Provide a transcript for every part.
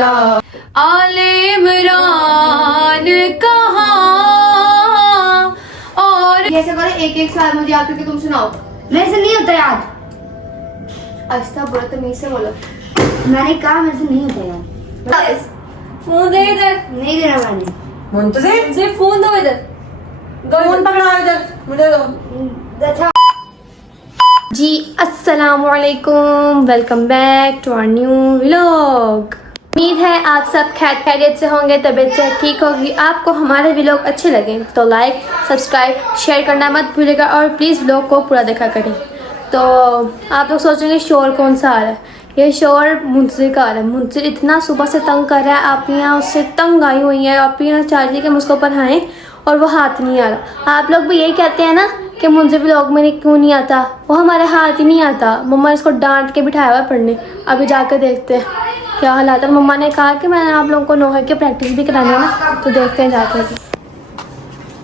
आले इमरान कहाँ और जैसे करो एक एक साल मुझे याद करके तुम सुनाओ। मेरे से नहीं होता याद। अच्छा बोलो तमीज से बोलो। मैंने कहा मेरे से नहीं होता याद। फोन दे इधर। नहीं देना मैंने। मुझे फोन दो इधर। फोन पकड़ा इधर, मुझे दो। अच्छा जी अस्सलाम वालेकुम, welcome back to our new vlog. उम्मीद है आप सब खैरियत से होंगे, तबीयत से ठीक होगी। आपको हमारे व्लॉग अच्छे लगे तो लाइक सब्सक्राइब शेयर करना मत भूलिएगा और प्लीज़ व्लॉग को पूरा देखा करें। तो आप लोग सोचेंगे शोर कौन सा आ रहा है, ये शोर मुंसिर का आ रहा है। मुंसिर इतना सुबह से तंग कर रहा है, आप यहाँ उससे तंग आई हुई हैं, आप यहाँ चाह रही है कि हम उसको पढ़ाएँ और वो हाथ नहीं आ रहा। आप लोग भी यही कहते हैं ना कि मुझे व्लॉग में क्यों नहीं आता, वो हमारे हाथ ही नहीं आता। मम्मा इसको डांट के बिठाया हुआ पढ़ने। अभी जाकर देखते हैं क्या हालात है। मम्मा ने कहा कि मैंने आप लोगों को नोहे की प्रैक्टिस भी करानी है ना, तो देखते हैं जाकर।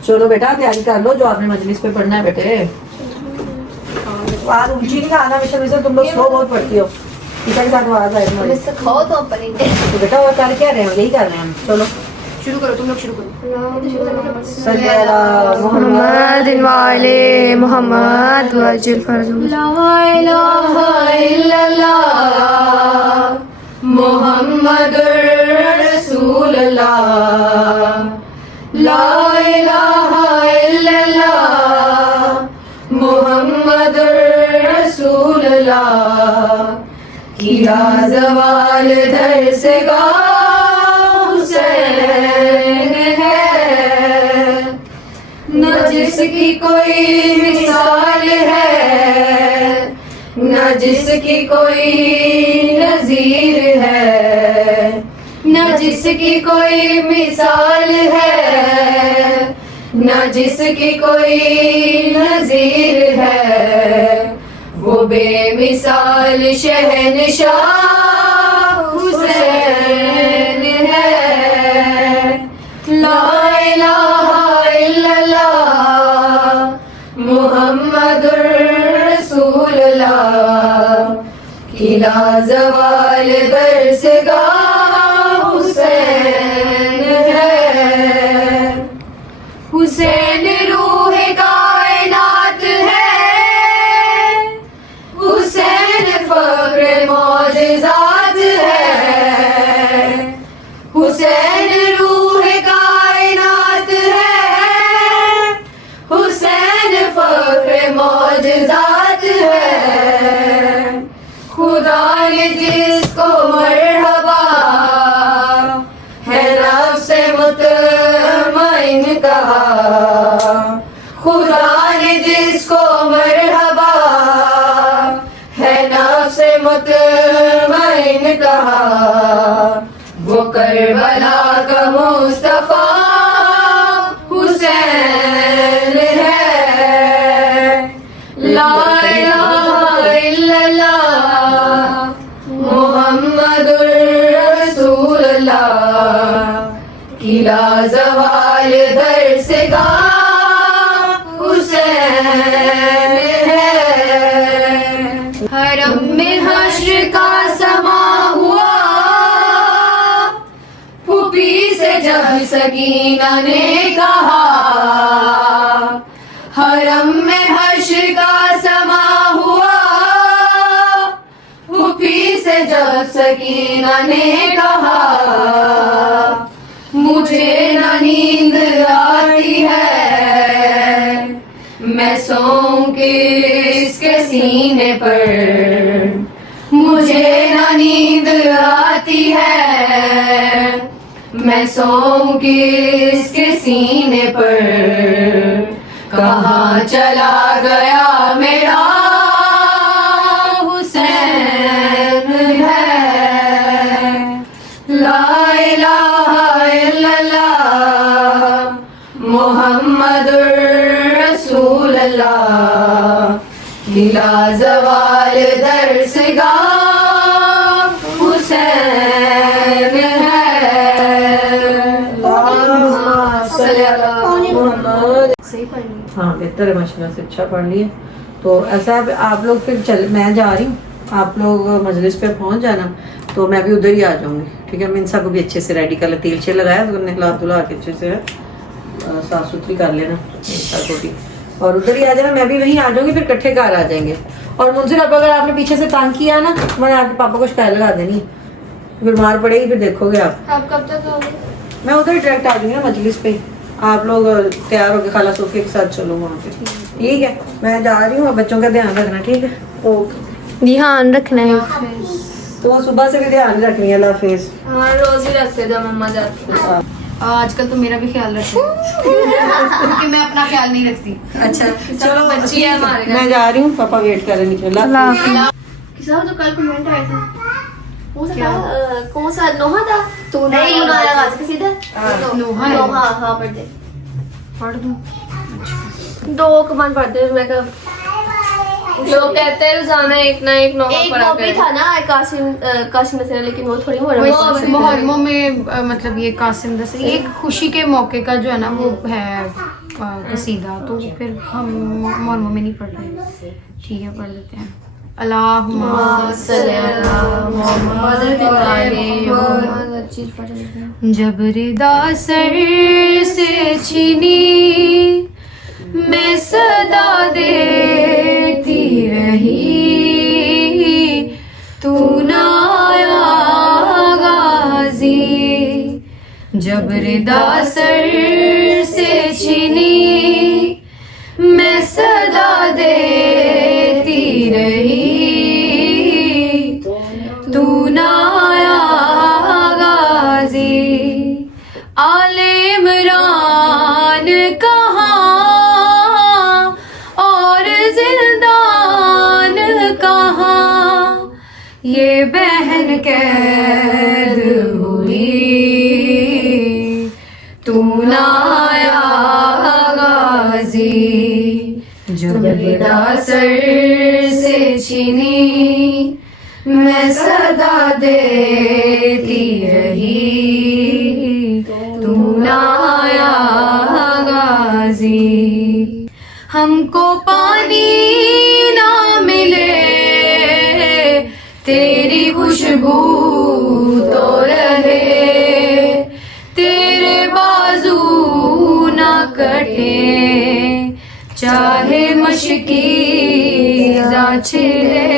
चलो बेटा तैयारी कर लो, जो आपने मजलिस पे पढ़ना है बेटे। आवाज ऊंची नहीं आना, वैसे तुम लोग स्लो बहुत पढ़ती हो। टीचर के साथ आवाज आए तुम्हारी। सिखाओ तो पढ़ेंगे। तो बेटा वो कर क्या रहे हैं, यही कर रहे हैं हम। चलो शुरू करो, तुम लोग शुरू करो। सल्लल्लाहु मोहम्मद वाले मोहम्मद वजिल फरजू ला इलाहा इल्लल्लाह मुहम्मदुर रसूलुल्लाह ला इलाहा इल्लल्लाह मुहम्मदुर रसूलुल्लाह किया ज़वाल दर से गा न जिसकी कोई मिसाल है, न जिसकी कोई नजीर है, न जिसकी कोई मिसाल है, न जिसकी कोई नजीर है, वो बेमिसाल शहनशाह हुसैन है। ला इलाहा इल्लल्लाह मुहम्मदुर रसूलुल्लाह किला ज़वाल दरसगाह हुसैन है। हुसैन रूह कायनात है, हुसैन फख्र मौजिज़ात है। हुसैन रूह कायनात है, हुसैन फख्र मौजिज़ात है। खुदा ने जिसको मरहबा है नफ्से मुतमइन कहा, खुदा ने जिसको मरहबा है नफ्से मुतमइन कहा, वो करबला का मुस्तफा हुसैन है। ला इलाहा इल्लल्लाह मुहम्मदुर रसूलुल्लाह किला ज़वाल दरसगाह हुसैन है। हरम में हश्र का समा हुआ, फूफी से जब सकीना ने कहा। हरम में हश्र का समा हुआ, फूफी से जब सकीना ने कहा। मुझे ना नींद आती है, मैं सोऊं किसके सीने पर। मुझे ना नींद आती है, मैं सोऊं किसके सीने पर। कहाँ चला गया मेरा हुसैन है। ला इलाहा इल्लल्लाह मुहम्मदुर रसूलुल्लाह किला ज़वाल दरसगाह हुसैन है। सही पढ़ी। हाँ बेहतर है, माशाल्लाह से अच्छा पढ़ लिए। तो ऐसा है आप लोग फिर चल, मैं जा रही हूँ आप लोग मजलिस पे पहुंच जाना तो मैं भी उधर ही आ जाऊंगी, ठीक है। मिनसा को भी अच्छे से रेडी कर ले, तेल छे लगाया तो नहला धुला के अच्छे से साफ सुथरी कर लेना मिनसा को भी, और उधर ही आ जाना, मैं भी वहीं आ जाऊंगी, फिर इकट्ठे घर आ जाएंगे। और मुंजिर अब अगर आपने पीछे से तंग किया ना, मैंने आपके पापा को शिकायत लगा देनी, फिर मार पड़ेगी, फिर देखोगे आप। कब तक आओगे? मैं उधर ही डायरेक्ट आ जाऊंगी ना मजलिस पे, आप लोग तैयार होकर खाला सोफिया के साथ चलो वहाँ पे, ठीक है। मैं जा रही हूँ, बच्चों का ध्यान रखना, ठीक है। ओके, ध्यान रखना है। तो वो सुबह से भी ध्यान रखनी है। अल्लाह हाफिज। हाँ रोज ही रखते जब मम्मा जाती है। आजकल तो मेरा भी ख्याल रखो क्योंकि मैं अपना ख्याल नहीं रखती। अच्छा चलो बच्ची है हमारे घर। मैं जा रही हूँ, पापा वेट कर रहे नीचे। किसा जो कल कमेंट आया था कौन सा नोहा था? तो नहीं बनाया आज किसी ने लोहा है। नोहा, हाँ पढ़ दे, पढ़ दूं? 2 कमान पढ़ दे। मैं कब लोग कहते हैं रोजाना एक ना एक नौका एक पढ़ा कॉपी करें। था ना कासिम में से, लेकिन वो थोड़ी वो मुहर्रम में मतलब ये कासिम दस एक खुशी के मौके का जो है ना वो है कसीदा, तो फिर हम मुहर्रम में नहीं पढ़ रहे। ठीक है, पढ़ लेते हैं। जब रिदा सर से छीनी मैं सदा देती रही, तू ना आया गाजी। जब रिदा सर से छीनी मैं सदा देती रही, तू ना आया गाजी। आले इमरान कहाँ और जिंदान कहाँ, ये बहन कैद हुई, तू ना आया गाजी। जब रिदा सर से छीनी मैं सदा देती रही, तू ना आया गाजी। हमको पानी ना मिले तेरी खुशबू तो रहे, तेरे बाजू ना कटे चाहे मशकी छिले,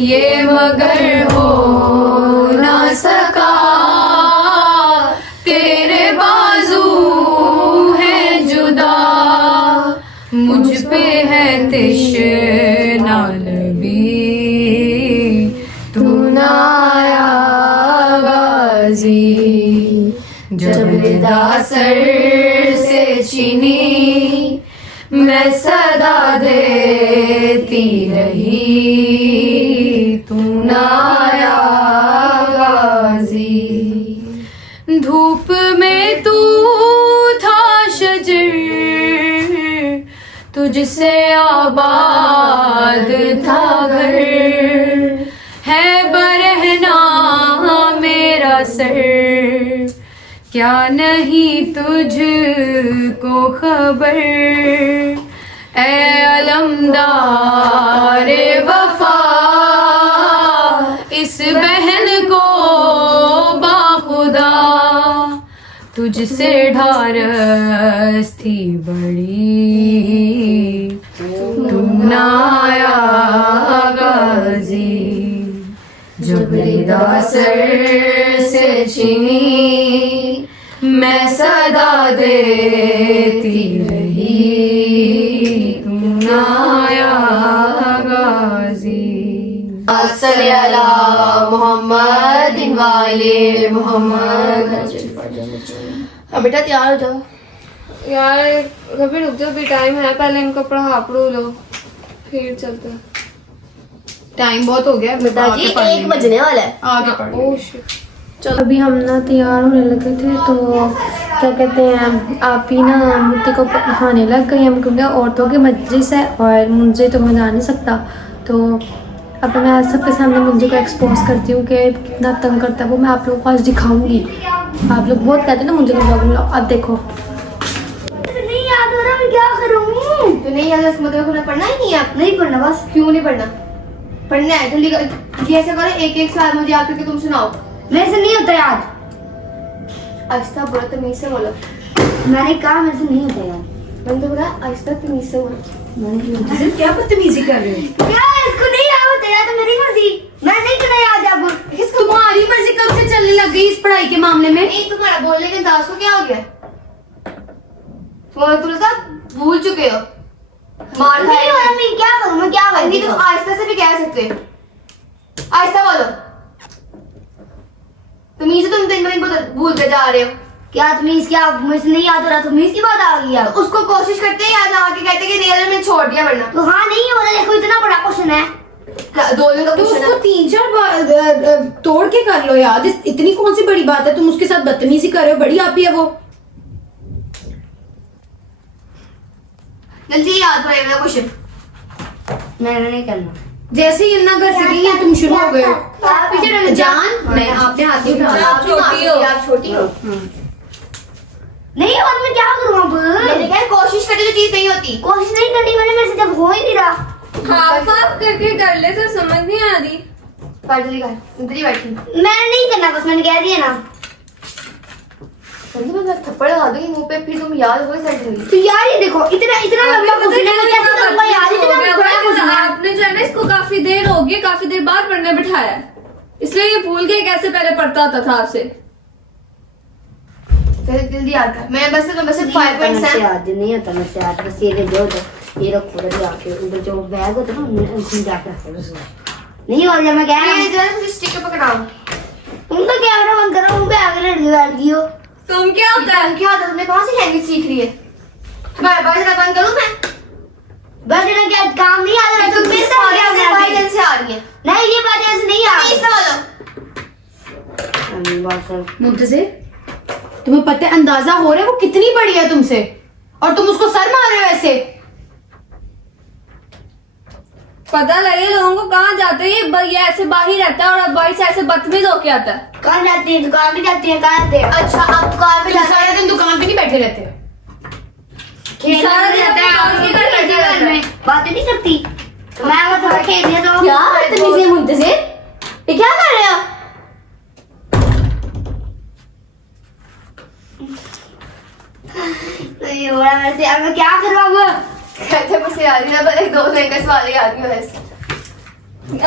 ये मगर हो ना सका तेरे बाजू है जुदा, मुझ पे है तिश्ना लबी, तू ना आया गाजी। जब रिदा सर से छीनी मैं सदा देती रही, तू ना आया गाजी। धूप में तू था शजर, तुझसे आबाद था घर, है बरहना मेरा सर, क्या नहीं तुझको खबर, ऐ अलमदार वफा इस बहन को बाखुदा, तुझसे ढारस थी बड़ी, तू ना आया गाजी। जब रिदा सर से छीनी मैं सदा देती रही, तू ना आया गाजी। अस्सलाला मोहम्मद वाले मोहम्मद। अब बेटा तैयार हो जाओ। यार कभी रुक जाओ, भी टाइम है, पहले इनको पढ़ा पढ़ो लो फिर चलते हैं। टाइम बहुत हो गया बेटा जी 1 बजने वाला है। आगे पढ़। Oh shit. चलो अभी हम ना तैयार होने लगे थे, तो क्या कहते हैं आप ही ना मुझे को नहाने लग गई हम, क्योंकि औरतों की मजलिस है और मुझे तो मैं जा नहीं सकता, तो अब मैं आज सबके सामने मुझे को एक्सपोज करती हूँ कि कितना तंग करता है वो, मैं आप लोगों को आज दिखाऊंगी। आप लोग बहुत कहते हैं ना मुझे ब्लॉग में, अब देखो नहीं याद हो रहा, मैं क्या करूँ? तो नहीं याद, इसका मतलब पढ़ना ही नहीं है। नहीं पढ़ना बस। क्यों नहीं पढ़ना? पढ़ना है जल्दी ऐसे करो, एक एक सवाल मुझे याद करके तुम सुनाओ। मेरे से नहीं होता याद। आहिस्ता बोलो, तमीज से बोलो। मैंने कहा मेरे से नहीं होता याद। मैंने तो बोला आहिस्ता तमीज से बोलो। मुंतजिर क्या बदतमीजी कर रहे हो? क्या इसको नहीं याद होता याद, तो मेरी मर्जी, मैं नहीं करना याद आपको। तुम्हारी मर्जी कब से चलने लग गई इस पढ़ाई के मामले में? नहीं, तुम्हारा बोलने के अंदाज को क्या हो गया? तुम तो भूल चुके हो। मार नहीं हो मैं क्या करूं, मैं क्या करूं? नहीं, तुम आहिस्ता से भी कह सकते हो। आहिस्ता बोलो। तमीज से तुम दिन ब दिन भूलते जा रहे हो। क्या तमीज, क्या मुझे नहीं याद हो रहा? तमीज की बात आ गई यार। तो उसको कोशिश करते हैं याद आके कहते कि रियल में छोड़ दिया वरना। तो हाँ नहीं हो रहा, देखो इतना बड़ा क्वेश्चन है। दो दिन का तो क्वेश्चन उसको है। 3-4 बार तोड़ के कर लो याद। इतनी कौन सी बड़ी बात है? तुम उसके साथ बदतमीजी कर रहे हो, बड़ी आप ही है वो। जल्दी याद करेगा क्वेश्चन। मैंने नहीं करना। जैसे ही अन्ना घर से गई है तुम शुरू हो गए हो। आप पीछे रहना। जान नहीं, आपने हाथ नहीं उठाया। आप छोटी हो, आप छोटी हो। नहीं और मैं क्या करूं अब? मैंने कहा कोशिश करते तो चीज नहीं होती। कोशिश नहीं करनी मैंने, मेरे से जब हो ही नहीं रहा। हाफ हाफ करके कर ले तो समझ नहीं आ रही। जल्दी कर, जल्दी बैठी। मैंने नहीं करना, बस मैंने कह दिया ना। जल्दी मैं थप्पड़ लगा दूंगी मुंह पे, फिर तुम याद होगे सारी जिंदगी। तो यार ये देखो इतना इतना लंबा क्वेश्चन है, मैं कैसे करूंगा यार? इतना बड़ा क्वेश्चन है। आपने जो है ना इसको काफी देर हो गई, काफी देर बाद पढ़ने बिठाया है, इसलिए ये भूल गए कैसे पहले पढ़ता होता था आपसे। जल्दी याद कर। मैं बस 5 पॉइंट्स हैं। याद नहीं होता मुझसे याद, बस ये दे दो। ये रखो उधर जाके, उधर जो बैग होता है ना उसमें जाके रखो बस। नहीं हो रहा, मैं कह रहा ये हूं। जरा मुझे स्टिकर पकड़ाओ। तुम तो कैमरा बंद करो, तुम पे आगे लड़की बैठ गई हो। तुम क्या होता है? क्या होता है? तुमने कहाँ से लैंग्वेज सीख रही है? बार बार जरा बंद करूं मैं? बस ना क्या काम नहीं आ रहा? तुम मेरे से सारी आगे आवाजें से आ रही है। नहीं ये बात ऐसे नहीं आ तमीज से बोलो। रही। मुंतजिर, तुम्हें पता है, अंदाजा हो रहा है वो कितनी बड़ी है तुमसे, और तुम उसको सर मार रहे हो ऐसे। पता लगे लोगों को कहाँ जाते हैं ये ऐसे बाहर रहता है और अब बाहर से ऐसे बदतमीज होके आता है। कहाँ जाती है? दुकान भी जाती है। कहाँ जाते हैं? अच्छा, आप दुकान पे तुम जाते सारा हैं? दिन दुकान पे नहीं बैठे रहते हो? खेलने सारा दिन जाता है, अपनी आप दोस्त क्या के घर करती है घर में? बातें नहीं करती। मैं वो थोड़ा खेलने तो क्या बदतमीजी है मुंतजिर, ये क्या कर रहे हो? नहीं हो रहा मेरे से यार, मैं क्या करूँ अब? कहते मुझे याद नहीं, पर एक 2 लाइन का सवाल याद नहीं हो रहा है।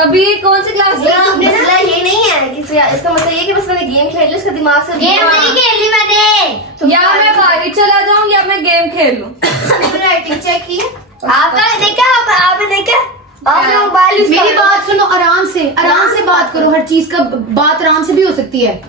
अभी ये कौन सी क्लास में ये आपने मसला ये नहीं है कि इसका मतलब ये है कि बस मैंने गेम खेल लिया, उसका दिमाग से गेम नहीं खेली मैंने। या मैं बाहर चला जाऊं या मैं गेम खेल लूं। राइटिंग चेक की। आपने देखा? आपने देखा? आपने मोबाइल यूज मेरी करा? बात सुनो, आराम से बात करो। हर चीज का बात आराम से भी हो सकती है।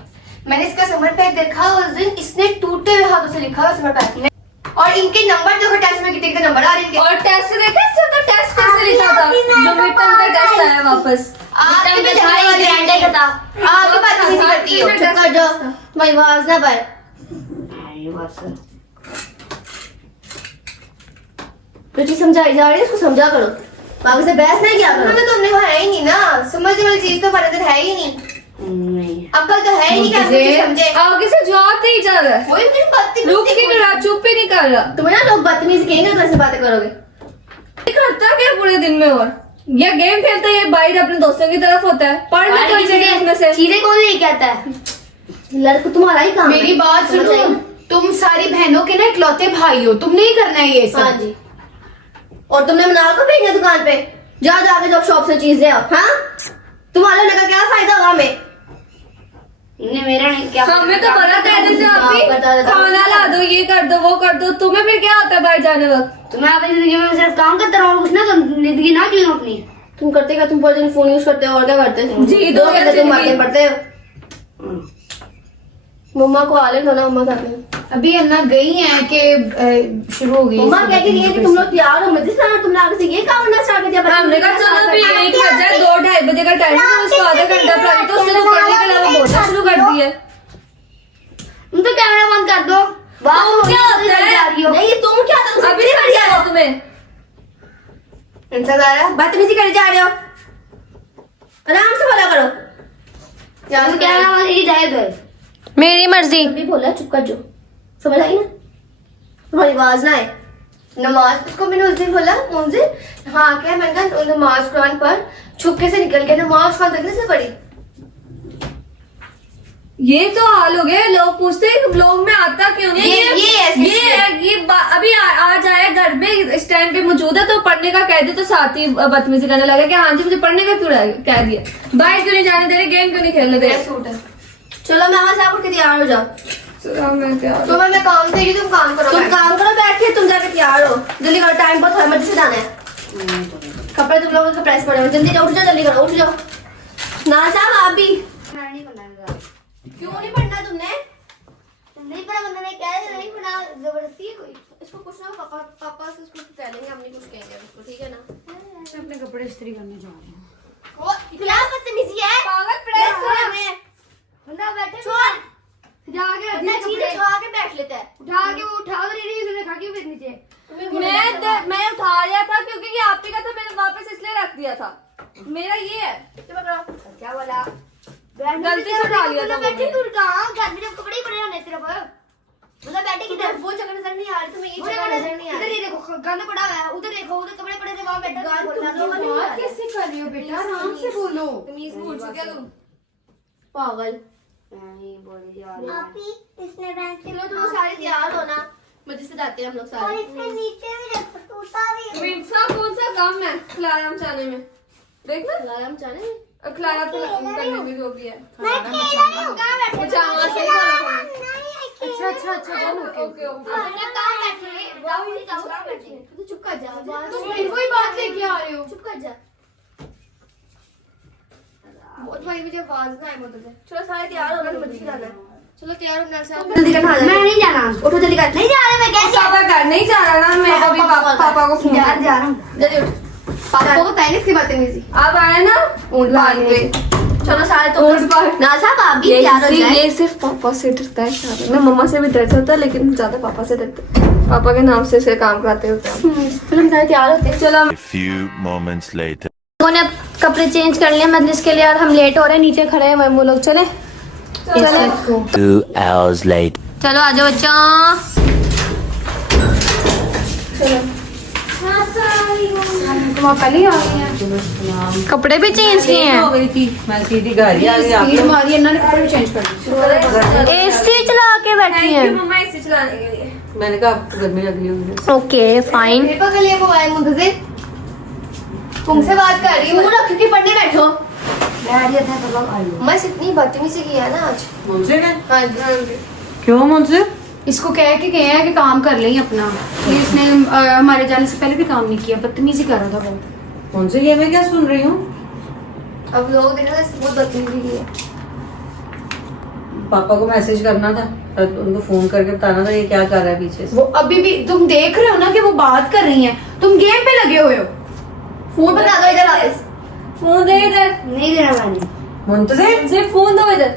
मैंने इसका समर पैक देखा उस दिन, इसने टूटे हुए हाथों से लिखा हुआ समर पैक में, और इनके नंबर देखो टेस्ट में कितने कितने नंबर आ रहे हैं इनके। और टेस्ट देखे इससे तो टेस्ट कैसे लिखा था जो मिड टर्म का टेस्ट आया वापस। आपके भी था, जगह वाली ग्रैंड का था। आपकी बात किसी करती हो। चुप कर दो भाई, आवाज ना पर। जो चीज समझाई जा रही है उसको समझा करो, बाकी से बहस नहीं किया करो। तो तुमने है ही नहीं ना, समझने वाली चीज तो हमारे अंदर है ही नहीं। नहीं अकल तो है ही नहीं कि हम कुछ समझे। आगे से जवाब नहीं जा रहा है, वही मेरी बात रुक ही नहीं रहा, चुप ही नहीं कर रहा। तुम्हें ना लोग बदतमीजी कहेंगे तो ऐसे बातें करोगे। ये करता क्या पूरे दिन में? और या गेम खेलता है, ये बाहर अपने दोस्तों की तरफ होता है, पढ़ ले कोई जगह इसमें से। चीजें कौन लेके आता है? लड़का तुम्हारा ही काम है। मेरी बात समझ सुनो, आई? तुम सारी बहनों के ना इकलौते भाई हो, तुम नहीं करना है ये सब। हाँ जी। और तुमने मनाल को भेजा दुकान पे, जाके जब शॉप से चीज ले आओ। हाँ, तुम्हारे होने का क्या फायदा होगा हमें? इन्हें मेरा नहीं क्या हमें तो बड़ा कह देते आप भी, खाना ला दो, ये कर दो, वो कर दो। तुम्हें फिर क्या होता है बाहर जाने वक्त? तो मैं अपनी जिंदगी में सिर्फ काम करता रहूं और कुछ ना तो जिंदगी ना जीऊं अपनी। तुम करते क्या? तुम पूरे दिन फोन यूज करते हो और क्या करते हो? जी, दो तो घंटे तुम जिंदगी। बातें पढ़ते हो। मम्मा को आले दो ना, मम्मा साथ में। अभी अन्ना गई है कि शुरू हो गई। मम्मा कह के गई है कि तुम लोग तैयार हो, मत ना तुमने आगे से ये काम करना स्टार्ट कर दिया। हमने कहा चलो अभी 1 बजे 2-2:30 बजे का टाइम है, उसको आधा घंटा पढ़ाई, तो उसने तो पढ़ने के अलावा बोलना शुरू कर दिया। तुम तो कैमरा बंद कर दो। तुम क्या होता है? नहीं, तुम क्या होता है? अभी नहीं बढ़िया है तुम्हें, इनसे जा रहा है, बदतमीजी करे जा रहे हो। आराम से बोला करो। तुम कैमरा बंद ही जाए दो। मेरी मर्जी। भी बोला चुप कर जो, समझ आई ना? तुम्हारी आवाज ना आए। नमाज उसको मैंने उस दिन बोला मुझे, हाँ क्या मैंने कहा नमाज कुरान पर छुपके से निकल गया ना, माँ उसका देखने से बड़ी। ये तो हाल हो गया, लोग पूछते हैं व्लॉग में आता क्यों नहीं ये अभी आ जाए घर में, इस टाइम पे मौजूद है तो पढ़ने का कह दे तो साथ ही बदतमीजी करने लगा कि हाँ जी मुझे पढ़ने का क्यों कह दिया, बाहर क्यों नहीं जाने दे रहे, गेम क्यों नहीं खेलने दे रहे। सूट है। चलो मैं वहां से आपको तैयार हो जाओ। तो मैं काम देगी, तुम काम करो, तुम काम करो बैठ के, तुम जाके तैयार हो, जल्दी करो, टाइम बहुत है, मर्जी से जाना है। कपड़े तुम लोगों को प्रेस पड़े हुए, जल्दी जाओ, उठ जाओ, जल्दी करो, उठ जाओ। ना साहब आप भी क्यों नहीं पढ़ना तुमने? नहीं पढ़ा, बंदा ने कह दिया नहीं पढ़ा, जबरदस्ती है कोई। इसको कुछ ना पापा से उसको कह लेंगे, हम नहीं कुछ कहेंगे उसको, ठीक है ना? मैं अपने कपड़े इस्त्री करने जा रही हूँ। वो क्या बदतमीजी है? पागल प्रेस हो हमें। बंदा बैठे छोड़, जाके अपना चीज उठा के बैठ लेता है। उठा के वो उठा कर रही है, खा के फिर नीचे। मैं उठा लिया था क्योंकि ये आप ही का था, मैंने वापस इसलिए रख दिया था, मेरा ये है। क्या बोला? गलती से उठा लिया था वो बैठी मैंने। तू कहां? घर में जब कपड़े ही पड़े होने तेरे पर, मतलब बैठे किधर? वो जगह नजर नहीं आ रही, तुम्हें ये वो जगह नजर नहीं आ इधर रही। ही देखो, गंद पड़ा हुआ है, उधर देखो, उधर कपड़े पड़े थे, वहां बैठा गाल बोलना तुम लोगों ने नहीं। बात कैसे कर रही हो बेटा, आराम से बोलो। तमीज भूल चुके हो तुम, पागल। नहीं बोली जा रही है। इसने बैंक चलो तुम सारे तैयार हो ना, मजे से जाते हैं हम लोग और सारे। इसके नीचे भी देखो टूटा भी है। मीठा कौन सा कम है खिलाराम चाने में, देखना अलार्म जाने खिलारा तो करने में जो भी है। मैं खेल रही हूँ। कहाँ बैठे? पजामा सही बोला तुमने। नहीं, अच्छा अच्छा अच्छा जाओ, ओके ओके ओके। मैं कहां बैठी? जाओ नहीं, जाओ, कहाँ बैठे? तू चुप कर जा, तुम फिर वही बात लेके आ रहे हो। चुप कर जा। वो तुम्हारी मुझे आवाज ना आए मोटर से। चलो सारे तैयार हो गए, मजे से जाना है। चलो तैयार हो, जल्दी करना। मैं नहीं जाना, उठो जल्दी कर। नहीं जा रहा, मैं कैसे पापा घर नहीं जा रहा ना, मैं अभी पापा को फोन जा रहा हूँ। जल्दी उठ। पापा को बताएंगे इसकी बातें। आप आए ना ऊँट बांध के। चलो सारे तो ऊँट बांध। ना साहब आप भी तैयार हो जाए। ये सिर्फ पापा से डरता है शादी में, मम्मा से भी डरता होता है लेकिन ज्यादा पापा से डरता है, पापा के नाम से इसके काम कराते होते हैं। चलो हम सारे तैयार होते हैं। चलो A few moments later. लोगों ने अब कपड़े चेंज कर लिए मजलिस के लिए और हम लेट हो रहे हैं, नीचे खड़े हैं वो लोग। चले 2 hours later. चलो आ जाओ बच्चा। तुम कल ही आ गई हैं। कपड़े भी चेंज किए हो हैं, गई थी, मैं सीधी घर ही आ गई। आप स्पीड मारी है, इन्होंने कपड़े चेंज कर दिए। एसी चला के बैठी हैं। मम्मा इसे चलाने के लिए। मैंने कहा आपको गर्मी लग रही होगी। Okay fine. पेपर के लिए मोबाइल मुझे से तुमसे बात कर रही हूँ, रख के पढ़ने बैठो। बैठ था तो लोग आई। मैं इतनी बदतमीजी की है ना आज। मुझसे क्या? हाँ जी, हाँ जी। क्यों मुझसे? इसको कह के गए हैं कि काम कर लें अपना, ये इसने हमारे जाने से पहले भी काम नहीं किया, बदतमीजी कर रहा था बहुत। मुझसे ये मैं क्या सुन रही हूँ? अब लोग देख रहे हैं, बहुत बदतमीजी की है। पापा को मैसेज करना था, उनको फोन करके बताना था ये क्या कर रहा है पीछे से। वो अभी भी तुम देख रहे हो ना कि वो बात कर रही हैं, तुम गेम पे लगे हुए हो। फोन बता दो इधर वापस। फोन दे इधर, नहीं देना मैंने। मुंतजिर सिर्फ फोन दो इधर।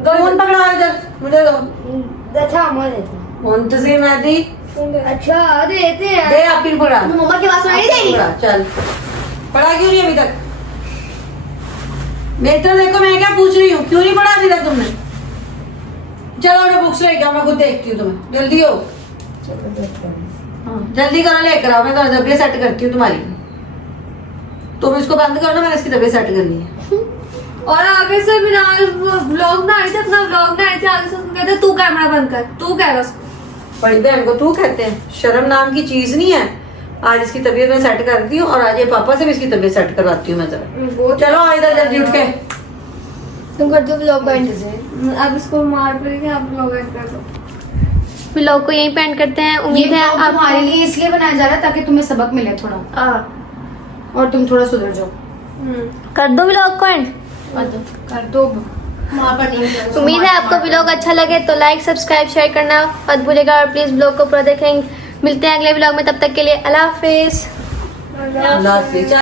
फोन पकड़ा इधर, मुझे दो। अच्छा मैं देता मुंतजिर मेहदी हूँ। अच्छा देते हैं। दे, आप भी पढ़ा। तुम मम्मा की बात सुनाई देगी? पढ़ा, चल पढ़ा क्यों नहीं अभी तक? बेटा देखो मैं क्या पूछ रही हूँ, क्यों नहीं पढ़ा अभी तक तुमने? चलो उन्हें बुक्स लेके आओ, मैं खुद देखती हूँ तुम्हें। जल्दी हो, हाँ, जल्दी करो, लेकर आओ, मैं तबीयत सेट करती हूँ तुम्हारी। तुम इसको बंद करो ना, मैंने इसकी तबीयत सेट करनी है। और आगे से बिना व्लॉग ना आई थी, अपना व्लॉग ना आई थी, आगे से उसको कहते तू कैमरा बंद कर, तू कह रहा उसको। बड़ी बहन को तू कहते हैं, शर्म नाम की चीज नहीं है। आज इसकी तबीयत मैं सेट करती हूँ और आज ये पापा से भी इसकी तबीयत सेट करवाती हूँ मैं जरा। चलो आओ इधर जल्दी उठ के। तुम कर दो व्लॉग एंड। अब इसको मार पड़ेगी, आप व्लॉग एंड कर दो। व्लॉग को यहीं पे एंड करते हैं। उम्मीद ये है vlog आप तुम्हारे लिए इसलिए बनाया जा रहा है ताकि तुम्हें सबक मिले थोड़ा, और तुम थोड़ा सुधर जाओ। कर दो व्लॉग को एंड। कर दो। वहाँ पर नहीं है। उम्मीद है आपको व्लॉग अच्छा लगे तो लाइक सब्सक्राइब शेयर करना मत भूलिएगा और प्लीज व्लॉग को पूरा देखें। मिलते हैं अगले व्लॉग में, तब तक के लिए अल्लाह हाफिज। अल्लाह हाफिज।